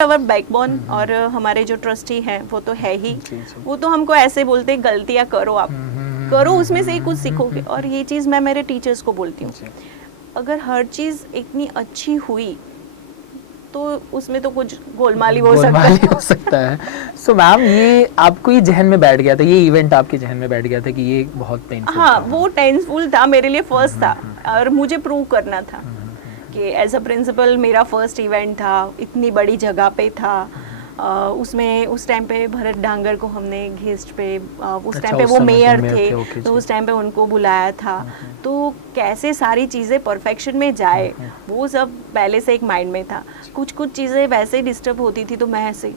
अवर backbone और हमारे जो ट्रस्टी हैं वो तो है ही। वो तो हमको ऐसे बोलते हैं गलतियां करो, आप करो, उसमें से ही कुछ सीखोगे। और ये चीज़ मैं मेरे टीचर्स को बोलती हूँ, अगर हर चीज़ इतनी अच्छी हुई तो उसमें तो कुछ गोलमाल ही हो सकता है। सो मैम, ये आपको ये जहन में बैठ गया था, ये इवेंट आपके जहन में बैठ गया था कि ये बहुत पेनफुल हाँ था। वो टेंसफुल था मेरे लिए, फर्स्ट था और मुझे प्रूव करना था कि एज अ प्रिंसिपल मेरा फर्स्ट इवेंट था, इतनी बड़ी जगह पे था। उसमें उस टाइम पे भरत डांगर को हमने गेस्ट पे, उस टाइम पे वो मेयर थे, तो उस टाइम पे उनको बुलाया था। तो कैसे सारी चीज़ें परफेक्शन में जाए वो सब पहले से एक माइंड में था। कुछ कुछ चीज़ें वैसे ही डिस्टर्ब होती थी तो मैं ऐसे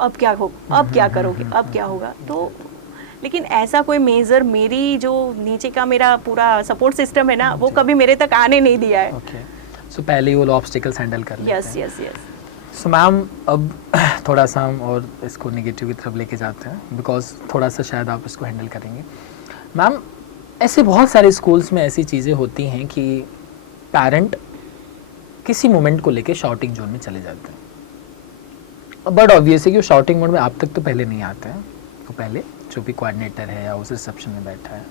अब क्या हो, अब क्या करोगे, अब क्या होगा। तो लेकिन ऐसा कोई मेजर, मेरी जो नीचे का मेरा पूरा सपोर्ट सिस्टम है ना, वो कभी मेरे तक आने नहीं दिया है। सो पहले ही वो ऑब्स्टिकल्स हैंडल कर लेते हैं। Yes yes yes. So ma'am, अब थोड़ा सा हम और इसको नेगेटिव की तरफ लेके जाते हैं, बिकॉज थोड़ा सा शायद आप इसको हैंडल करेंगे। मैम, ऐसे बहुत सारे स्कूल्स में ऐसी चीज़ें होती हैं कि पेरेंट किसी मोमेंट को लेके शाउटिंग जोन में चले जाते हैं। बट ऑब्वियस है कि वो शाउटिंग मोड में आप तक तो पहले नहीं आते हैं, तो पहले जो भी कोऑर्डिनेटर है या उस रिसेप्शन में बैठा है।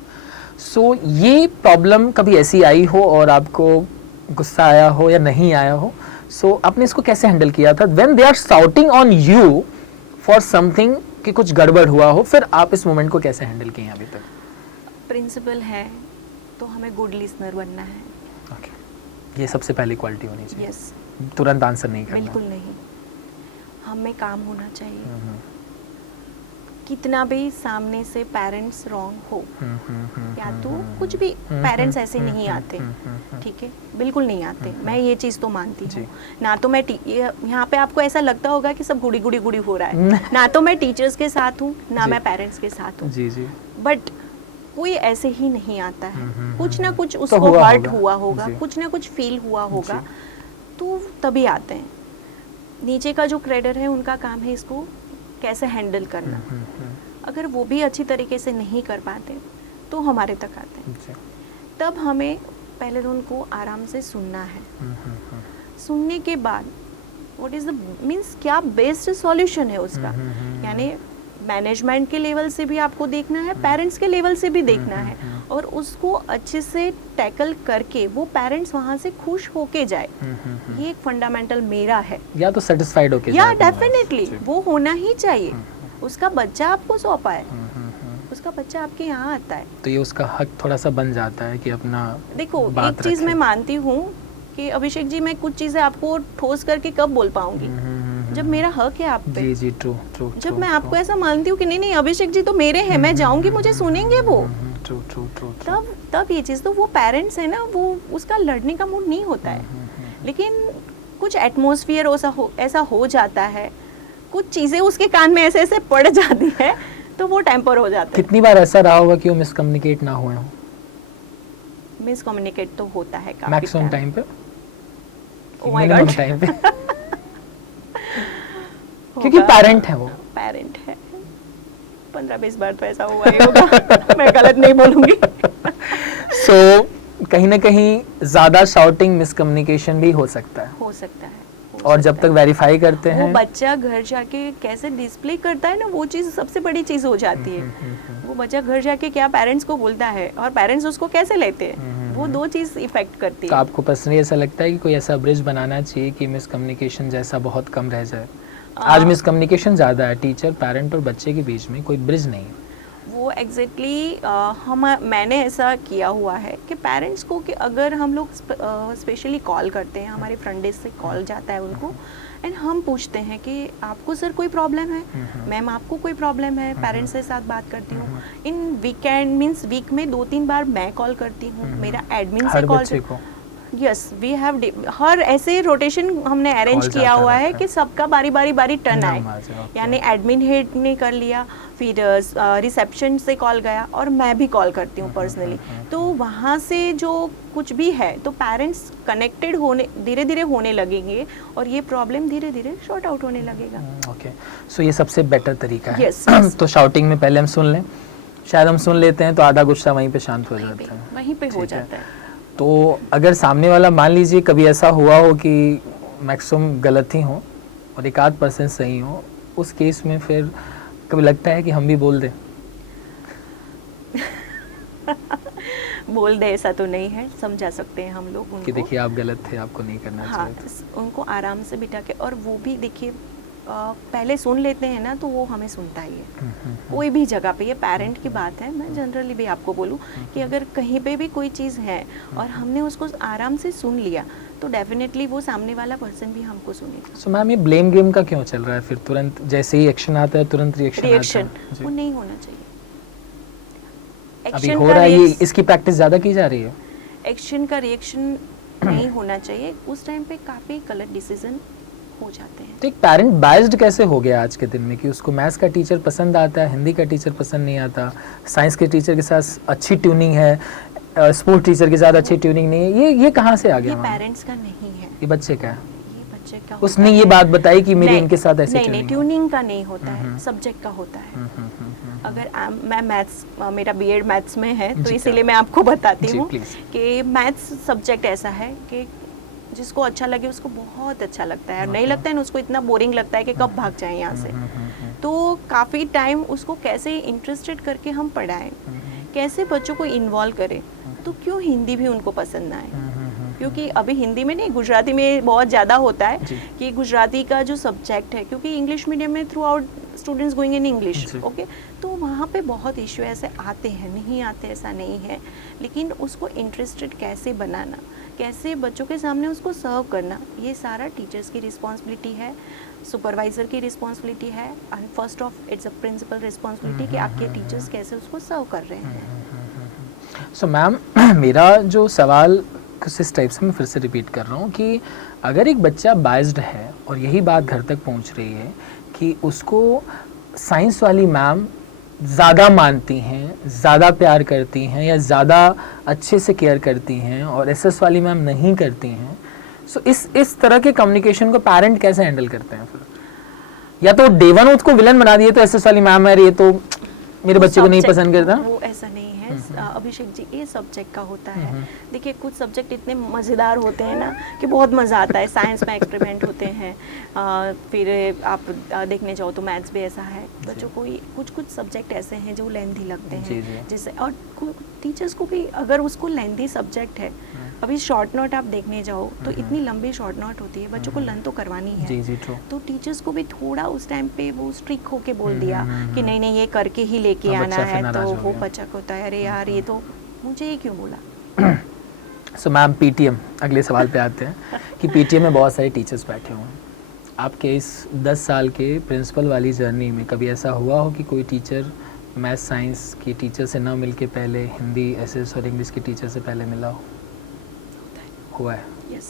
सो ये प्रॉब्लम कभी ऐसी आई हो और आपको गुस्सा आया हो या नहीं आया हो, सो आपने इसको कैसे हैंडल किया था when they are shouting on you for something कि कुछ गड़बड़ हुआ हो, फिर आप इस मोमेंट को कैसे हैंडल किए अभी तक? प्रिंसिपल है तो हमें गुड लिसनर बनना है। ओके, ये सबसे पहली क्वालिटी होनी चाहिए। यस, तुरंत आंसर नहीं करना। बिल्कुल नहीं, हमें काम होना चाहिए। कितना भी सामने से पेरेंट्स रॉन्ग हो या तो कुछ भी, पेरेंट्स ऐसे नहीं आते, ठीक है, बिल्कुल नहीं आते। मैं ये चीज़ तो मानती हूँ ना। तो मैं यहाँ पे आपको ऐसा लगता होगा कि सब गुड़ी गुड़ी गुड़ी हो रहा है ना, तो मैं टीचर्स के साथ हूँ ना मैं पेरेंट्स के साथ हूँ। जी जी। बट कोई ऐसे ही नहीं आता है, कुछ ना कुछ उसको हर्ट हुआ होगा, कुछ ना कुछ फील हुआ होगा, तो तभी आते हैं। नीचे का जो क्रेडर है उनका काम है इसको कैसे हैंडल करना। अगर वो भी अच्छी तरीके से नहीं कर पाते तो हमारे तक आते हैं। तब हमें पहले तो उनको आराम से सुनना है। सुनने के बाद व्हाट इज द मीन्स, क्या बेस्ट सॉल्यूशन है उसका, यानी मैनेजमेंट के लेवल से भी आपको देखना है, पेरेंट्स के लेवल से भी देखना है, और उसको अच्छे से टैकल करके वो पेरेंट्स वहाँ से खुश होके जाए। ये एक फंडामेंटल मेरा है। या तो सेटिस्फाइड होके या डेफिनेटली वो होना ही चाहिए। उसका बच्चा आपको सौंपा है, उसका बच्चा आपके यहाँ आता है, तो ये उसका हक थोड़ा सा बन जाता है कि अपना देखो एक चीज़ मैं मानती हूँ कि अभिषेक जी, मैं कुछ चीज़ें आपको ठोस करके कब बोल पाऊंगी, जब मेरा हक है आप पे। जी जी, ट्रू ट्रू। जब मैं आपको ऐसा मानती हूँ कि नहीं नहीं अभिषेक जी तो मेरे हैं, मैं जाऊंगी, मुझे सुनेंगे वो, ट्रू ट्रू ट्रू, तब ये चीज़, तो वो पेरेंट्स है ना, वो उसका लड़ने का मूड नहीं होता है। लेकिन कुछ एटमॉस्फेयर ऐसा हो जाता है, कुछ चीज़ें उसके कान में ऐसे ऐसे पड़ जाती है तो वो टेम्पर हो जाता है। कितनी बार ऐसा रहा होगा कि वो मिसकम्युनिकेट ना हुए हो? मिसकम्युनिकेट तो होता है काफी मैक्सिमम टाइम पे, मिनिमम टाइम पे क्योंकि पेरेंट है, वो पेरेंट है। 15-20 बार तो ऐसा हुआ ही होगा मैं गलत नहीं बोलूंगी। सो कहीं ना कहीं ज्यादा शाउटिंग मिसकम्युनिकेशन भी हो सकता है, और जब तक वेरीफाई करते हैं, वो बच्चा घर जाके कैसे डिस्प्ले करता है ना, वो चीज़ सबसे बड़ी चीज़ हो जाती है। वो बच्चा घर जाके क्या पेरेंट्स को बोलता है और पेरेंट्स उसको कैसे लेते हैं, वो दो चीज़ इफेक्ट करती है। तो आपको पर्सनली ऐसा लगता है कि कोई ऐसा ब्रिज बनाना चाहिए कि मिसकम्युनिकेशन जैसा बहुत कम रह जाए? आज मिसकम्युनिकेशन ज़्यादा है टीचर, पेरेंट और बच्चे के बीच में, कोई ब्रिज नहीं है। वो एग्जैक्टली मैंने ऐसा किया हुआ है कि पेरेंट्स को, कि अगर हम लोग स्पेशली कॉल करते हैं, हमारे फ्रंट डेस्क से कॉल जाता है उनको, एंड हम पूछते हैं कि आपको सर कोई प्रॉब्लम है, मैम आपको कोई प्रॉब्लम है, पेरेंट्स के साथ बात करती हूँ। इन वीकेंड मीन्स वीक में 2-3 बार मैं कॉल करती हूँ, मेरा एडमिन से कॉल, यस वी हैव, हर ऐसे रोटेशन हमने अरेंज किया हुआ है कि सबका बारी टर्न आए, यानी एडमिन हेड ने कर लिया, फिर रिसेप्शन से कॉल गया, और मैं भी कॉल करती हूँ पर्सनली। तो वहाँ से जो कुछ भी है तो पेरेंट्स कनेक्टेड होने, धीरे धीरे होने लगेंगे, और ये प्रॉब्लम धीरे धीरे शॉर्ट आउट होने लगेगा। ओके, सो ये सबसे बेटर तरीका है। yes. तो शाउटिंग में पहले हम सुन लें, शायद हम सुन लेते हैं तो आधा गुस्सा वहीं पे शांत हो जाता है, वहीं पे हो जाता है। तो अगर सामने वाला मान लीजिए कभी ऐसा हुआ हो कि मैक्सिमम गलत ही हो, और 1-8% सही हो, उस केस में फिर कभी लगता है कि हम भी बोल दें? बोल दे ऐसा तो नहीं है, समझा सकते हैं हम लोग उनको कि देखिए आप गलत थे, आपको नहीं करना हाँ, चाहिए था। उनको आराम से बिठा के, और वो भी देखिए पहले सुन लेते हैं ना, तो वो हमें सुनता ही है कोई भी जगह पे। ये पेरेंट की बात है, मैं जनरली भी आपको बोलूँ कि अगर कहीं पे भी कोई चीज़ है और हमने उसको आराम से सुन लिया, तो डेफिनेटली वो सामने वाला पर्सन भी हमको सुनेगा। सो मैम, ये ब्लेम गेम का क्यों चल रहा है फिर? तुरंत जैसे ही एक्शन आता है तुरंत रिएक्शन रिएक्शन आता है? वो नहीं होना चाहिए। अभी एक्शन हो का रहा है ये, इसकी प्रैक्टिस ज़्यादा की जा रही है? एक्शन का रिएक्शन नहीं होना चाहिए। उस टाइम पे काफ़ी गलत डिसीजन हो जाते हैं। तो एक पेरेंट बायस्ड कैसे हो गया आज के दिन में कि उसको मैथ्स का टीचर पसंद आता है, हिंदी का टीचर पसंद नहीं आता, साइंस के टीचर के साथ अच्छी ट्यूनिंग है, स्पोर्ट टीचर के साथ अच्छी ट्यूनिंग नहीं है? ये कहाँ से आ गया? ये पेरेंट्स का नहीं है, ये बच्चे का है? ये बच्चे का। उसने ये बात बताई कि मेरे इनके साथ ऐसे नहीं, ट्यूनिंग का नहीं होता है, सब्जेक्ट का होता है। अगर मैं मैथ्स, मेरा बीएड मैथ्स में है, तो इसीलिए मैं आपको बताती हूँ कि मैथ्स सब्जेक्ट ऐसा है कि जिसको अच्छा लगे उसको बहुत अच्छा लगता है, और नहीं लगता है ना उसको इतना बोरिंग लगता है कि कब भाग जाए यहाँ से। तो काफ़ी टाइम उसको कैसे इंटरेस्टेड करके हम पढ़ाएं, कैसे बच्चों को इन्वॉल्व करें, तो क्यों हिंदी भी उनको पसंद ना आए। क्योंकि अभी हिंदी में नहीं, गुजराती में बहुत ज़्यादा होता है कि गुजराती का जो सब्जेक्ट है, क्योंकि इंग्लिश मीडियम में through out students going in English, okay, तो वहाँ पे बहुत इश्यू ऐसे आते हैं, नहीं आते ऐसा नहीं है, लेकिन उसको इंटरेस्टेड कैसे बनाना, कैसे बच्चों के सामने उसको सर्व करना, ये सारा टीचर्स की रिस्पॉन्सिबिलिटी है, सुपरवाइज़र की रिस्पॉन्सिबिलिटी है, and first of it's a principal responsibility कि आपके टीचर्स कैसे उसको सर्व कर रहे हैं। सो मैम, मेरा जो सवाल कुछ इस टाइप से मैं फिर से रिपीट कर रहा हूँ कि अगर एक बच्चा बायस्ड है और यही बात घर तक पहुँच रही है कि उसको साइंस वाली मैम ज़्यादा मानती हैं, ज़्यादा प्यार करती हैं या ज़्यादा अच्छे से केयर करती हैं और एसएस वाली मैम नहीं करती हैं, सो इस तरह के कम्युनिकेशन को पेरेंट कैसे हैंडल करते हैं फिर? या तो डे वन उसको विलन बना दिए तो एसएस वाली मैम है, ये तो मेरे बच्चे को नहीं पसंद करता। वो ऐसा नहीं है अभिषेक जी, ये सब्जेक्ट का होता है। देखिए कुछ सब्जेक्ट इतने मज़ेदार होते हैं ना कि बहुत मज़ा आता है। साइंस में एक्सपेरिमेंट होते हैं, फिर आप देखने जाओ तो मैथ्स भी ऐसा है। बच्चों को कुछ सब्जेक्ट ऐसे हैं जो लेंथी लगते हैं, जैसे, और टीचर्स को भी अगर उसको लेंथी सब्जेक्ट है, अभी शॉर्ट नोट आप देखने जाओ तो इतनी लंबी शॉर्ट नोट होती है, बच्चों को लर्न तो करवानी है। तो टीचर्स को भी थोड़ा उस टाइम पे वो स्ट्रिक्ट होके बोल दिया कि नहीं ये करके ही लेके आना है, तो वो बच्चा को होता है अरे यार ये तो मुझे ये क्यों बोला। सो मैम, पीटीएम, अगले सवाल पे आते हैं कि पीटीएम में बहुत सारे टीचर्स बैठे हुए हैं। आपके इस 10 साल के प्रिंसिपल वाली जर्नी में कभी ऐसा हुआ हो कि कोई टीचर मैथ साइंस की टीचर से ना मिलके पहले हिंदी, एसएस और इंग्लिश की टीचर से पहले मिला हो? हुआ है? यस।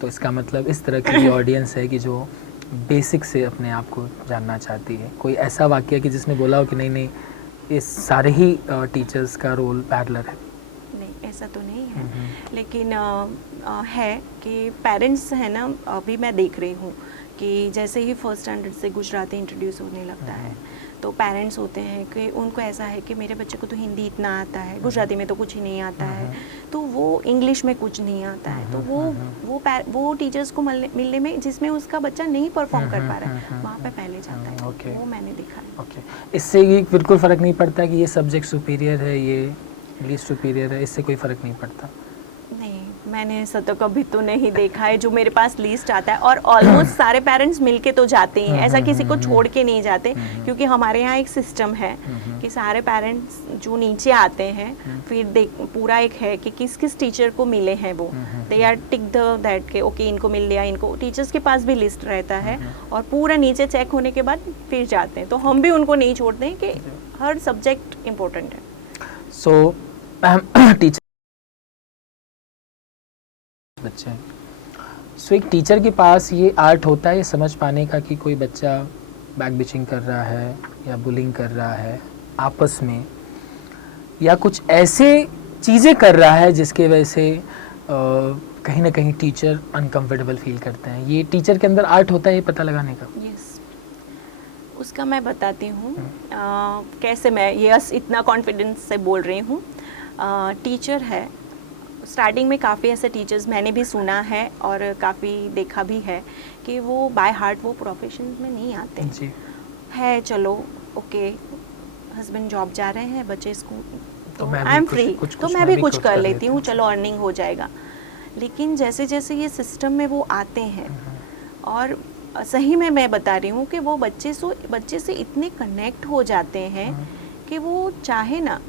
तो इसका मतलब इस तरह की ऑडियंस है कि जो बेसिक से अपने आप को जानना चाहती है। कोई ऐसा वाक्य कि जिसने बोला हो कि नहीं ये सारे ही टीचर्स का रोल पैरेलल है? नहीं, ऐसा तो नहीं है, लेकिन है कि पेरेंट्स है ना, अभी मैं देख रही हूँ कि जैसे ही फर्स्ट स्टैंडर्ड से गुजराती इंट्रोड्यूस होने लगता है, तो पेरेंट्स होते हैं कि उनको ऐसा है कि मेरे बच्चे को तो हिंदी इतना आता है, गुजराती में तो कुछ ही नहीं आता है, तो वो इंग्लिश में कुछ नहीं आता है, तो वो टीचर्स को मिलने में जिसमें उसका बच्चा नहीं परफॉर्म कर पा रहा है, वहाँ पे पहले जाता है। वो मैंने देखा है। इससे ये बिल्कुल फ़र्क नहीं पड़ता कि ये सब्जेक्ट सुपीरियर है, ये इंग्लिश सुपीरियर है, इससे कोई फ़र्क नहीं पड़ता? नहीं, मैंने ऐसा तो कभी तो नहीं देखा है। जो मेरे पास लिस्ट आता है, और ऑलमोस्ट सारे पेरेंट्स मिलके तो जाते हैं, ऐसा किसी को छोड़ के नहीं जाते, क्योंकि हमारे यहाँ एक सिस्टम है कि सारे पेरेंट्स जो नीचे आते हैं, फिर पूरा एक है कि किस किस टीचर को मिले हैं, वो they are tick the that के ओके इनको मिल लिया, इनको टीचर्स के पास भी लिस्ट रहता है, और पूरा नीचे चेक होने के बाद फिर जाते हैं। तो हम भी उनको नहीं छोड़ते हैं कि हर सब्जेक्ट इम्पोर्टेंट है। सो टीचर बच्चे, सो एक टीचर के पास ये आर्ट होता है ये समझ पाने का कि कोई बच्चा बैक बिचिंग कर रहा है या बुलिंग कर रहा है आपस में, या कुछ ऐसे चीज़ें कर रहा है जिसके वजह से कहीं ना कहीं टीचर अनकंफर्टेबल फील करते हैं। ये टीचर के अंदर आर्ट होता है ये पता लगाने का? यस, उसका मैं बताती हूँ कैसे मैं ये इतना कॉन्फिडेंस से बोल रही हूँ। टीचर है, स्टार्टिंग में काफ़ी ऐसे टीचर्स मैंने भी सुना है और काफ़ी देखा भी है कि वो बाय हार्ट वो प्रोफेशन में नहीं आते जी। है। चलो ओके, हस्बैंड जॉब जा रहे हैं, बच्चे स्कूल, तो मैं आई एम भी फ्री, कुछ तो मैं भी कुछ कर लेती हूँ, चलो अर्निंग हो जाएगा। लेकिन जैसे जैसे ये सिस्टम में वो आते हैं, और सही में मैं बता रही हूँ कि वो बच्चे से इतने कनेक्ट हो जाते हैं कि वो चाहे ना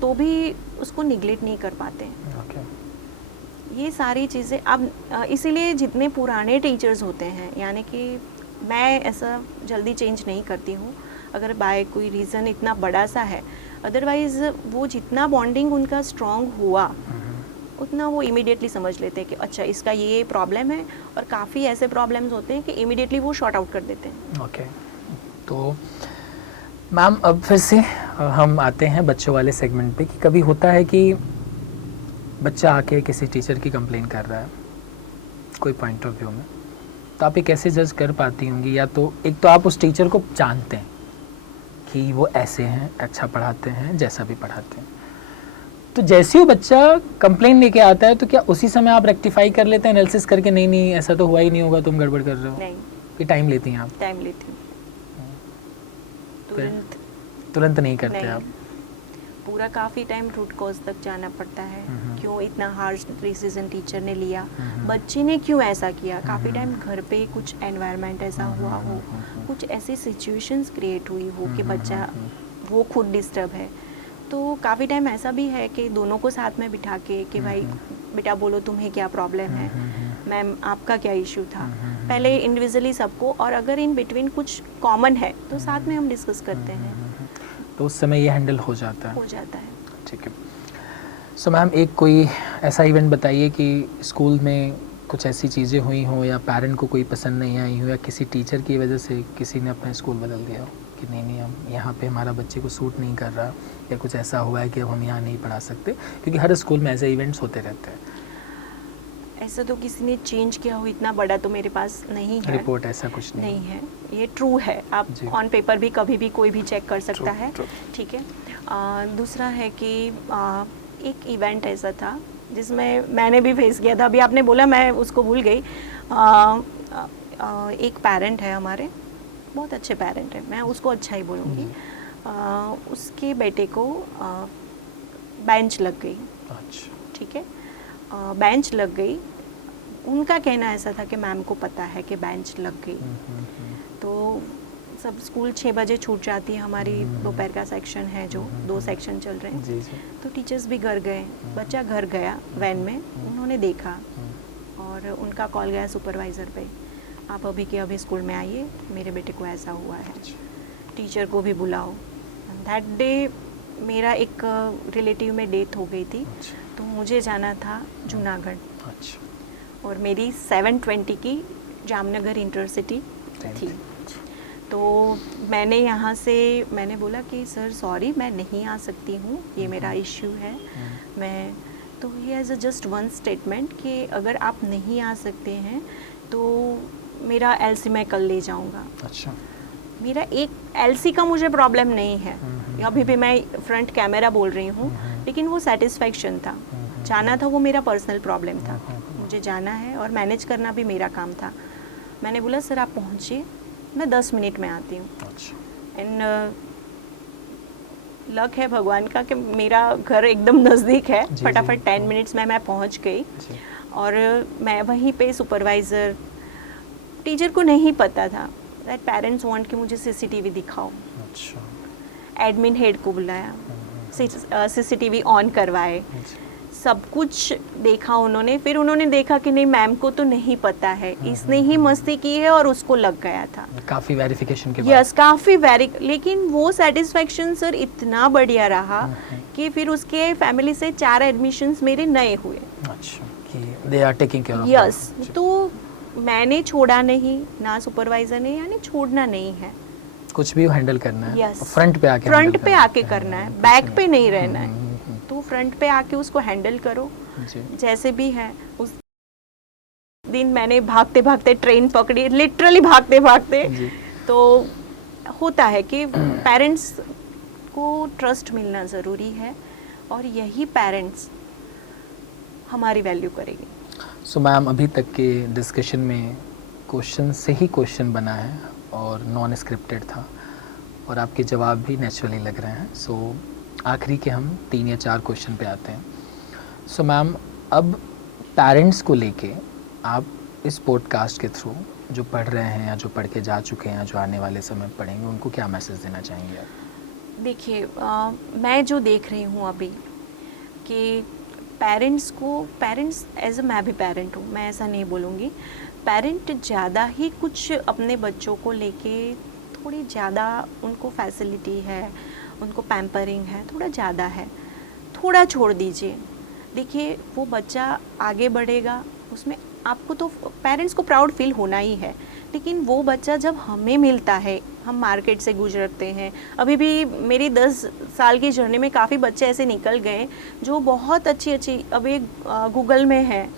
तो भी उसको निगलेक्ट नहीं कर पाते हैं। ओके। ये सारी चीज़ें अब इसीलिए जितने पुराने टीचर्स होते हैं, यानी कि मैं ऐसा जल्दी चेंज नहीं करती हूँ अगर बाय कोई रीज़न इतना बड़ा सा है, अदरवाइज़ वो जितना बॉन्डिंग उनका स्ट्रॉन्ग हुआ उतना वो इमीडिएटली समझ लेते हैं कि अच्छा इसका ये प्रॉब्लम है, और काफ़ी ऐसे प्रॉब्लम्स होते हैं कि इमीडिएटली वो शॉर्ट आउट कर देते हैं। ओके। तो मैम अब फिर से हम आते हैं बच्चों वाले सेगमेंट पे कि कभी होता है कि बच्चा आके किसी टीचर की कंप्लेन कर रहा है कोई पॉइंट ऑफ व्यू में, तो आप ये कैसे जज कर पाती होंगी? या तो एक तो आप उस टीचर को जानते हैं कि वो ऐसे हैं, अच्छा पढ़ाते हैं, जैसा भी पढ़ाते हैं, तो जैसे ही बच्चा कंप्लेन लेके आता है तो क्या उसी समय आप रेक्टिफाई कर लेते हैं एनालिसिस करके, नहीं नहीं ऐसा तो हुआ ही नहीं होगा, तुम गड़बड़ कर रहे हो? नहीं, कि टाइम लेती हैं आप? टाइम लेती हूँ, तुरंत नहीं करते नहीं, आप? पूरा काफ़ी टाइम रूट कॉज तक जाना पड़ता है। क्यों इतना हार्श डिसीजन टीचर ने लिया, बच्चे ने क्यों ऐसा किया, काफ़ी टाइम घर पे कुछ एनवायरनमेंट ऐसा हुआ हो, कुछ ऐसी सिचुएशंस क्रिएट हुई हो कि बच्चा वो खुद डिस्टर्ब है। तो काफ़ी टाइम ऐसा भी है कि दोनों को साथ में बिठा के कि भाई बेटा बोलो तुम्हें क्या प्रॉब्लम है, मैम आपका क्या इशू था, पहले इंडिविजुअली सबको, और अगर इन बिटवीन कुछ कॉमन है तो साथ में हम डिस्कस करते हैं, तो उस समय ये हैंडल हो जाता है? हो जाता है। ठीक है। सो मैम एक कोई ऐसा इवेंट बताइए कि स्कूल में कुछ ऐसी चीज़ें हुई हों या पेरेंट को कोई पसंद नहीं आई हो, या किसी टीचर की वजह से किसी ने अपना स्कूल बदल दिया हो कि नहीं नहीं हम यहाँ पे हमारा बच्चे को सूट नहीं कर रहा, या कुछ ऐसा हुआ है कि अब हम यहाँ नहीं पढ़ा सकते, क्योंकि हर स्कूल में ऐसे इवेंट्स होते रहते हैं। ऐसा तो किसी ने चेंज किया हो इतना बड़ा तो मेरे पास नहीं है, रिपोर्ट ऐसा कुछ नहीं है, ये ट्रू है, आप ऑन पेपर भी कभी भी कोई भी चेक कर सकता है। ठीक है। दूसरा है कि एक इवेंट ऐसा था जिसमें मैंने भी फेस किया था, अभी आपने बोला मैं उसको भूल गई। एक पेरेंट है हमारे, बहुत अच्छे पेरेंट है, मैं उसको अच्छा ही बोलूँगी। उसके बेटे को बेंच लग गई। अच्छा। ठीक है, बेंच लग गई, उनका कहना ऐसा था कि मैम को पता है कि बेंच लग गई। तो सब स्कूल 6 बजे छूट जाती है, हमारी दोपहर का सेक्शन है जो 2 सेक्शन चल रहे हैं। जी जी। तो टीचर्स भी घर गए, बच्चा घर गया वैन में, उन्होंने देखा और उनका कॉल गया सुपरवाइज़र पे, आप अभी के अभी स्कूल में आइए, मेरे बेटे को ऐसा हुआ है, टीचर को भी बुलाओ। दैट डे मेरा एक रिलेटिव में डेथ हो गई थी, तो मुझे जाना था जूनागढ़। अच्छा। और मेरी 7:20 की जामनगर इंटरसिटी थी। तो मैंने यहाँ से मैंने बोला कि सर सॉरी मैं नहीं आ सकती हूँ, ये मेरा इश्यू है। मैं तो he has just one statement कि अगर आप नहीं आ सकते हैं तो मेरा एलसी मैं कल ले जाऊँगा। अच्छा। मेरा एक एलसी का मुझे प्रॉब्लम नहीं है, अभी भी मैं फ्रंट कैमरा बोल रही हूँ, लेकिन वो सेटिस्फेक्शन था, जाना था वो मेरा पर्सनल प्रॉब्लम था, मुझे जाना है और मैनेज करना भी मेरा काम था। मैंने बोला सर आप पहुँचिए, मैं 10 मिनट में आती हूँ। एंड लक है भगवान का कि मेरा घर एकदम नज़दीक है, फटाफट 10 मिनट्स में मैं पहुँच गई। और मैं वहीं पे सुपरवाइज़र, टीचर को नहीं पता था दैट पेरेंट्स वांट कि मुझे सीसीटीवी दिखाओ। अच्छा। एडमिन हेड को बुलाया, सीसीटीवी ऑन करवाए, सब कुछ देखा उन्होंने। फिर उन्होंने देखा कि नहीं मैम को तो नहीं पता है, इसने ही मस्ती की है और उसको लग गया था। काफ़ी वेरिफिकेशन के बाद। यस, काफ़ी लेकिन वो सेटिस्फेक्शन सर इतना बढ़िया रहा कि फिर उसके फैमिली से 4 एडमिशन्स मेरे नए हुए। अच्छा, कि they are taking care of. Yes, तो मैंने छोड़ा नहीं, ना सुपरवाइजर ने, यानी छोड़ना नहीं है, कुछ भी हैंडल करना है। यस, फ्रंट पे आके करना है, बैक पे नहीं रहना है। तो फ्रंट पे आके उसको हैंडल करो जैसे भी है। उस दिन मैंने भागते भागते ट्रेन पकड़ी, लिटरली भागते भागते। तो होता है कि पेरेंट्स को ट्रस्ट मिलना ज़रूरी है और यही पेरेंट्स हमारी वैल्यू करेंगे। सो मैम अभी तक के डिस्कशन में क्वेश्चन से ही क्वेश्चन बना है और नॉन स्क्रिप्टेड था और आपके जवाब भी नेचुरली लग रहे हैं। सो आखिरी के हम 3 या 4 क्वेश्चन पे आते हैं। सो मैम, अब पेरेंट्स को लेके आप इस पॉडकास्ट के थ्रू जो पढ़ रहे हैं या जो पढ़ के जा चुके हैं, जो आने वाले समय में पढ़ेंगे, उनको क्या मैसेज देना चाहेंगे आप? देखिए, मैं जो देख रही हूँ अभी कि पेरेंट्स एज अ मैं भी पेरेंट हूँ, मैं ऐसा नहीं बोलूँगी, पेरेंट ज़्यादा ही कुछ अपने बच्चों को लेके थोड़ी ज़्यादा उनको फैसिलिटी है, उनको पैम्परिंग है, थोड़ा ज़्यादा है। थोड़ा छोड़ दीजिए। देखिए, वो बच्चा आगे बढ़ेगा, उसमें आपको तो पेरेंट्स को प्राउड फील होना ही है, लेकिन वो बच्चा जब हमें मिलता है, हम मार्केट से गुजरते हैं, अभी भी मेरी 10 साल की जर्नी में काफ़ी बच्चे ऐसे निकल गए जो बहुत अच्छी अभी गूगल में है,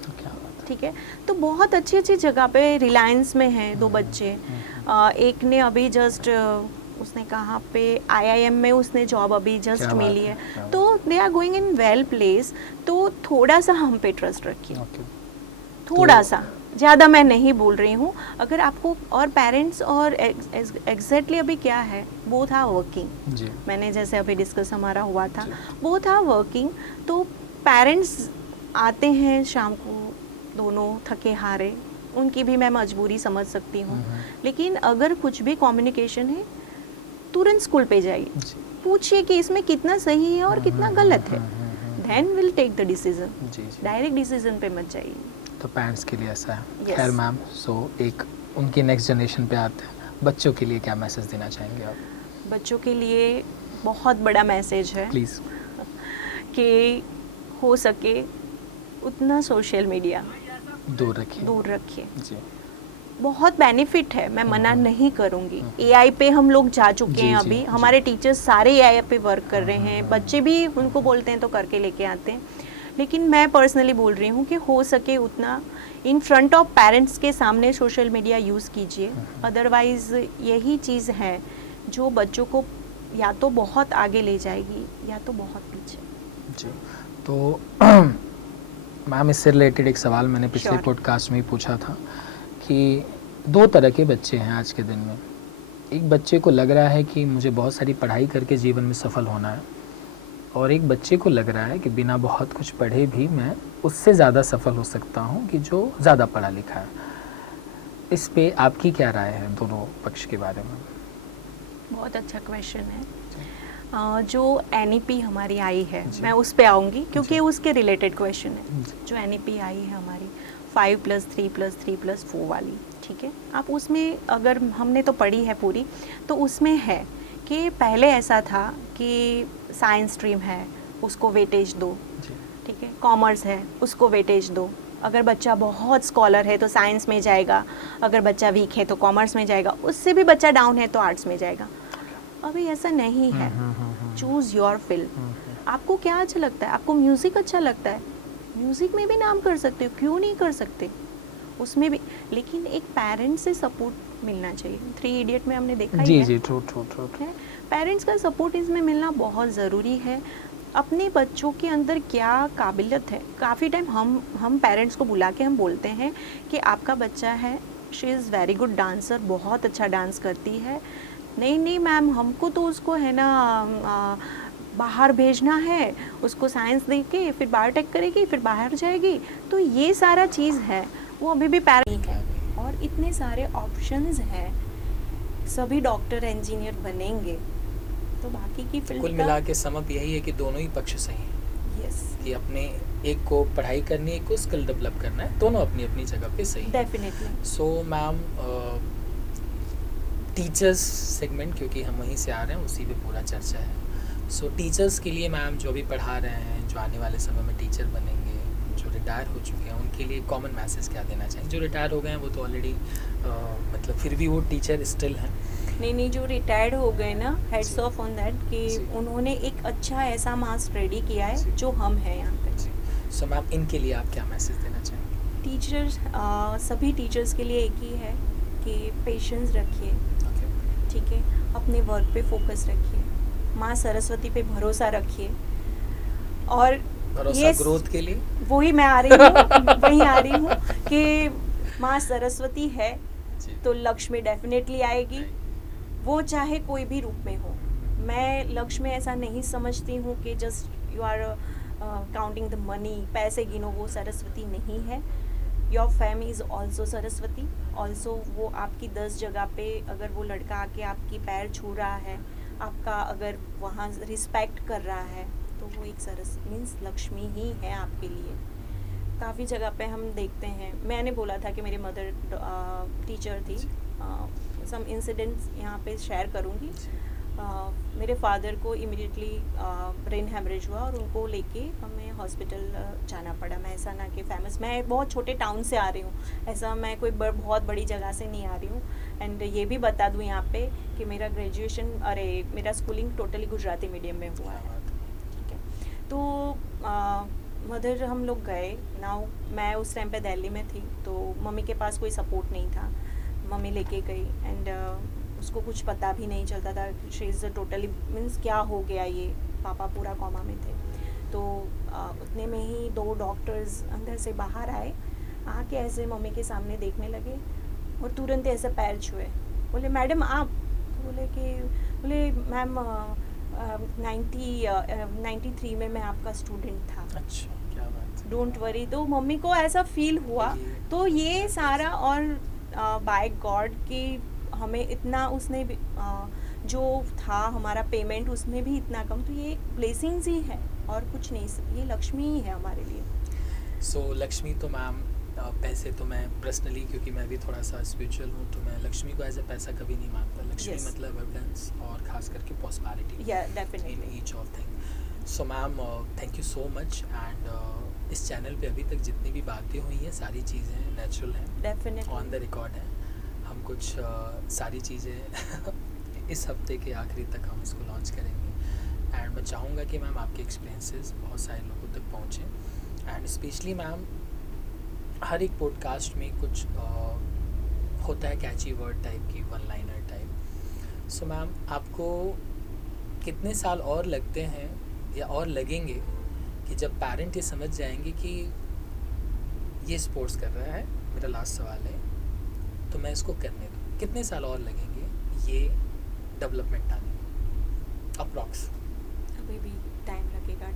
ठीक है, तो बहुत अच्छी जगह पे रिलायंस में हैं 2 बच्चे। एक ने अभी जस्ट उसने कहाँ पे IIM में उसने जॉब अभी जस्ट मिली है, तो they are going in well place. तो थोड़ा सा हम पे ट्रस्ट रखिए, थोड़ा सा, ज़्यादा मैं नहीं बोल रही हूँ। अगर आपको, और पेरेंट्स और एग्जैक्टली अभी क्या है, बोथ आर वर्किंग, मैंने जैसे अभी डिस्कस हमारा हुआ था, बोथ आर वर्किंग, तो पेरेंट्स आते हैं शाम को दोनों थके हारे, उनकी भी मैं मजबूरी समझ सकती हूँ, लेकिन अगर कुछ भी कम्युनिकेशन है तुरंत स्कूल पे जाइए, पूछिए कि इसमें कितना सही है और कितना गलत है, then will take the decision, direct decision पे मत जाइए। तो पेरेंट्स के लिए ऐसा है। खैर मैम, सो एक उनकी नेक्स्ट जनरेशन पे आते हैं, बच्चों के लिए क्या मैसेज देना चाहेंगे आप? बच्चों के लिए बहुत बड़ा मैसेज है प्लीज़ कि हो सके उतना सोशल मीडिया दूर रखिए जी। बहुत बेनिफिट है, मैं मना नहीं करूँगी। AI पे हम लोग जा चुके हैं अभी, हमारे टीचर्स सारे AI पे वर्क कर रहे हैं, बच्चे भी उनको बोलते हैं तो करके लेके आते हैं, लेकिन मैं पर्सनली बोल रही हूँ कि हो सके उतना इन फ्रंट ऑफ पेरेंट्स के सामने सोशल मीडिया यूज़ कीजिए। अदरवाइज़ यही चीज़ है जो बच्चों को या तो बहुत आगे ले जाएगी या तो बहुत पीछे जी। तो मैम, इससे रिलेटेड एक सवाल मैंने पिछले पॉडकास्ट में ही पूछा था कि 2 तरह के बच्चे हैं आज के दिन में। एक बच्चे को लग रहा है कि मुझे बहुत सारी पढ़ाई करके जीवन में सफल होना है, और एक बच्चे को लग रहा है कि बिना बहुत कुछ पढ़े भी मैं उससे ज़्यादा सफल हो सकता हूँ कि जो ज़्यादा पढ़ा लिखा है। इस पे आपकी क्या राय है दोनों पक्ष के बारे में? बहुत अच्छा क्वेश्चन है। जो NEP हमारी आई है, मैं उस पे आऊँगी क्योंकि उसके रिलेटेड क्वेश्चन है। जो NEP आई है हमारी 5+3+3+4 वाली, ठीक है, आप उसमें अगर हमने तो पढ़ी है पूरी, तो उसमें है कि पहले ऐसा था कि साइंस स्ट्रीम है उसको वेटेज दो, ठीक है, कॉमर्स है उसको वेटेज दो, अगर बच्चा बहुत स्कॉलर है तो साइंस में जाएगा, अगर बच्चा वीक है तो कॉमर्स में जाएगा, उससे भी बच्चा डाउन है तो आर्ट्स में जाएगा। अभी ऐसा नहीं है, चूज़ योर फील्ड। आपको क्या अच्छा लगता है? आपको म्यूज़िक अच्छा लगता है, म्यूज़िक में भी नाम कर सकते हो, क्यों नहीं कर सकते उसमें भी, लेकिन एक पेरेंट्स से सपोर्ट मिलना चाहिए। 3 इडियट में हमने देखा ही है। जी, ट्रू है। पेरेंट्स का सपोर्ट इसमें मिलना बहुत ज़रूरी है। अपने बच्चों के अंदर क्या काबिलियत है, काफ़ी टाइम हम पेरेंट्स को बुला के हम बोलते हैं कि आपका बच्चा है, she is very good dancer, बहुत अच्छा डांस करती है। नहीं मैम, हमको तो उसको है ना बाहर भेजना है, उसको साइंस दे के फिर बायोटेक करेगी, फिर बाहर जाएगी, तो ये सारा चीज़ है, वो अभी भी पेरेंट है। और इतने सारे ऑप्शंस हैं, सभी डॉक्टर इंजीनियर बनेंगे तो बाकी की फील्ड कुल मिला के सम अप यही है कि दोनों ही पक्ष सही हैं। यस, कि अपने एक को पढ़ाई करनी है, एक को स्किल डेवलप करना है, दोनों अपनी अपनी जगह पे सही हैं। Definitely. So ma'am, teachers segment, क्योंकि हम वहीं से आ रहे हैं, उसी पे पूरा चर्चा है। सो टीचर्स के लिए मैम, जो अभी पढ़ा रहे हैं, जो आने वाले समय में टीचर बनेंगे, जो रिटायर हो चुके हैं, उनके लिए कॉमन मैसेज क्या देना चाहिए? जो रिटायर हो गए हैं वो तो ऑलरेडी मतलब फिर भी वो टीचर स्टिल हैं। नहीं, जो रिटायर्ड हो गए ना, हेड्स ऑफ ऑन दैट कि उन्होंने एक अच्छा ऐसा मास रेडी किया है जो हम हैं यहाँ पे। सो मैम, इनके लिए आप क्या मैसेज देना चाहेंगे? टीचर्स, सभी टीचर्स के लिए एक ही है कि पेशेंस रखिए, ठीक है, अपने वर्क पे फोकस रखिए, माँ सरस्वती पे भरोसा रखिए, और भरोसा ग्रोथ के लिए वही मैं आ रही हूँ वहीं आ रही हूँ कि माँ सरस्वती है, जी। तो लक्ष्मी डेफिनेटली आएगी, वो चाहे कोई भी रूप में हो। मैं लक्ष्मी ऐसा नहीं समझती हूँ कि just you are counting the money, पैसे गिनो, वो सरस्वती नहीं है। Your fam is also Saraswati. Also वो आपकी 10 जगह पे अगर वो लड़का आके आपकी पैर छू रहा है, आपका अगर वहाँ रिस्पेक्ट कर रहा है, तो वो एक मीन्स लक्ष्मी ही है आपके लिए। काफ़ी जगह पे हम देखते हैं, मैंने बोला था कि मेरी मदर टीचर थी, सम इंसिडेंट्स यहाँ पे शेयर करूँगी। मेरे फादर को इमीडिएटली ब्रेन हेमरेज हुआ और उनको लेके हमें हॉस्पिटल जाना पड़ा। महसाना के फेमस, मैं बहुत छोटे टाउन से आ रही हूँ, ऐसा मैं कोई बहुत बड़ी जगह से नहीं आ रही हूँ। एंड ये भी बता दूँ यहाँ पे कि मेरा ग्रेजुएशन, मेरा स्कूलिंग टोटली गुजराती मीडियम में हुआ है, ठीक है। तो मदर हम लोग गए, नाउ मैं उस टाइम पे दिल्ली में थी, तो मम्मी के पास कोई सपोर्ट नहीं था। मम्मी लेके गई एंड उसको कुछ पता भी नहीं चलता था, शी इज़ टोटली मीन्स क्या हो गया ये, पापा पूरा कॉमा में थे। तो उतने में ही 2 डॉक्टर्स अंदर से बाहर आए, आके ऐसे मम्मी के सामने देखने लगे और तुरंत ऐसे पैर छुए, बोले मैडम आप, बोले मैम 93 में मैं आपका स्टूडेंट था। अच्छा, क्या बात है। Don't worry. तो मम्मी को ऐसा फील हुआ। तो ये सारा, और बाय गॉड कि हमें इतना उसने जो था हमारा पेमेंट उसमें भी इतना कम, तो ये ब्लेसिंग्स ही है और कुछ नहीं, ये लक्ष्मी ही है हमारे लिए। सो लक्ष्मी तो मैम, पैसे तो मैं पर्सनली, क्योंकि मैं भी थोड़ा सा स्पिरिचुअल हूँ, तो मैं लक्ष्मी को एज ए पैसा कभी नहीं मानता। लक्ष्मी Yes. मतलब अबंडेंस और खास करके prosperity definitely. Each of thing. So ma'am thank you so much. And इस चैनल पे अभी तक जितनी भी बातें हुई हैं सारी चीज़ें नेचुरल हैं, डेफिनेटली ऑन द रिकॉर्ड है। हम कुछ सारी चीज़ें इस हफ्ते के आखिरी तक हम इसको लॉन्च करेंगे। एंड मैं चाहूँगा कि मैम आपके एक्सपीरियंसेस बहुत सारे लोगों तक पहुँचें। एंड स्पेशली मैम, हर एक पॉडकास्ट में कुछ होता है कैची वर्ड टाइप की, one liner type. So ma'am, आपको कितने साल और लगते हैं या और लगेंगे कि जब पेरेंट ये समझ जाएंगे कि ये स्पोर्ट्स कर रहा है, मेरा लास्ट सवाल है, तो मैं इसको करने दूँ, कितने साल और लगेंगे ये डेवलपमेंट आने में अप्रॉक्स? अभी भी टाइम लगेगा,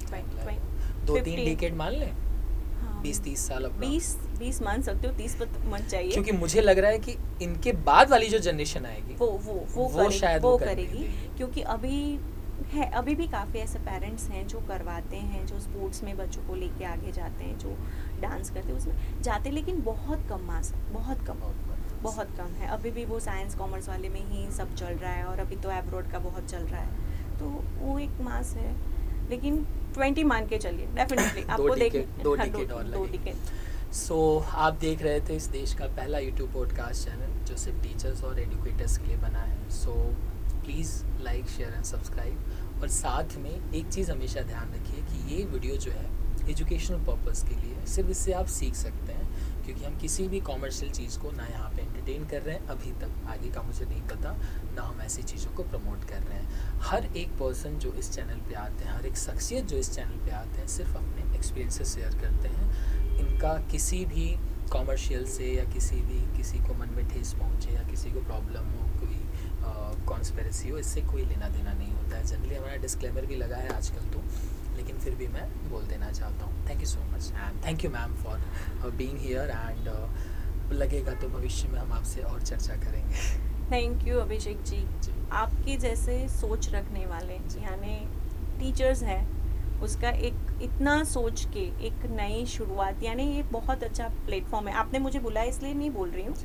2-3 डिकेड मान लें, हाँ, 20-30 साल। 20 मान सकते हो, 30 मन चाहिए, क्योंकि मुझे लग रहा है कि इनके बाद वाली जो जनरेशन आएगी वो शायद वो करने करेगी। देगी। क्योंकि अभी भी काफ़ी ऐसे पेरेंट्स हैं जो करवाते हैं, जो स्पोर्ट्स में बच्चों को लेके आगे जाते हैं, जो डांस करते हैं उसमें जाते, लेकिन बहुत कम मास, बहुत कम है। अभी भी वो साइंस कॉमर्स वाले में ही सब चल रहा है, और अभी तो एब्रॉड का बहुत चल रहा है, तो वो एक मास है। लेकिन 20 मान के चलिए, डेफिनेटली आपको देखिए 2 डिकेड और लगेंगे। सो आप देख रहे थे इस देश का पहला यूट्यूब पॉडकास्ट चैनल जो सिर्फ टीचर्स और एजुकेटर्स के लिए बना है। So please like, share and subscribe. और साथ में एक चीज़ हमेशा ध्यान रखिए कि ये वीडियो जो है एजुकेशनल पर्पस के लिए, सिर्फ इससे आप सीख सकते हैं, क्योंकि हम किसी भी कॉमर्शियल चीज़ को ना यहाँ पे एंटरटेन कर रहे हैं अभी तक, आगे का मुझे नहीं पता, ना हम ऐसी चीज़ों को प्रमोट कर रहे हैं। हर एक पर्सन जो इस चैनल पे आते हैं, हर एक शख्सियत जो इस चैनल पे आते हैं, सिर्फ अपने एक्सपीरियंसेस शेयर करते हैं। इनका किसी भी कॉमर्शियल से या किसी को मन में ठेस पहुँचे या किसी को प्रॉब्लम हो, कोई कॉन्स्पिरेसी हो, इससे कोई लेना देना नहीं होता है। जनरली हमारा डिस्क्लेमर भी लगा है आजकल तो, लेकिन फिर भी मैं बोल देना चाहता हूँ। Thank you so much and thank you ma'am for being here. And लगेगा तो भविष्य में हम आपसे और चर्चा करेंगे। Thank you Abhishek ji. आपकी जैसे सोच रखने वाले, यानी टीचर्स हैं, उसका एक इतना सोच के एक नई शुरुआत, यानी ये बहुत अच्छा प्लेटफॉर्म है। आपने मुझे बुलाया इसलिए नहीं बोल रही हूँ,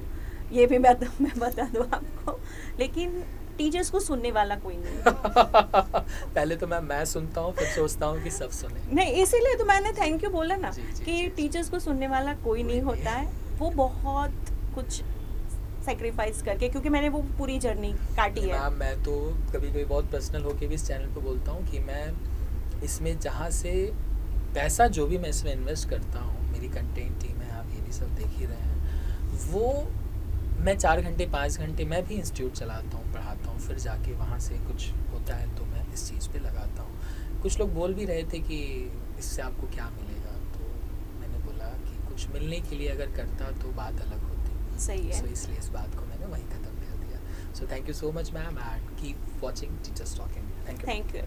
ये भी मैं बता दूँ आपको, लेकिन टीचर्स को सुनने वाला कोई नहीं है। पहले तो मैं सुनता हूँ, फिर सोचता हूँ कि सब सुने। नहीं, इसीलिए तो मैंने थैंक यू बोला ना, जी, कि टीचर्स को सुनने वाला कोई नहीं होता है। वो बहुत कुछ सेक्रीफाइस करके, क्योंकि मैंने वो पूरी जर्नी काटी है। मैम, मैं तो कभी कभी बहुत पर्सनल होके भी इस चैनल पे बोलता हूँ कि मैं इसमें जहाँ से पैसा जो भी मैं इसमें इन्वेस्ट करता हूँ, मेरी कंटेंट टीम है, आप ये भी सब देख ही रहे हैं, वो मैं 4 घंटे 5 घंटे मैं भी इंस्टीट्यूट चलाता हूँ, पढ़ाता हूँ, फिर जाके वहाँ से कुछ होता है तो मैं इस चीज़ पे लगाता हूँ। कुछ लोग बोल भी रहे थे कि इससे आपको क्या मिलेगा, तो मैंने बोला कि कुछ मिलने के लिए अगर करता तो बात अलग होती। सही है। इसलिए इस बात को मैंने में वहीं ख़त्म कर दिया. So thank you so much ma'am and keep watching teachers talking. Thank you. Thank you.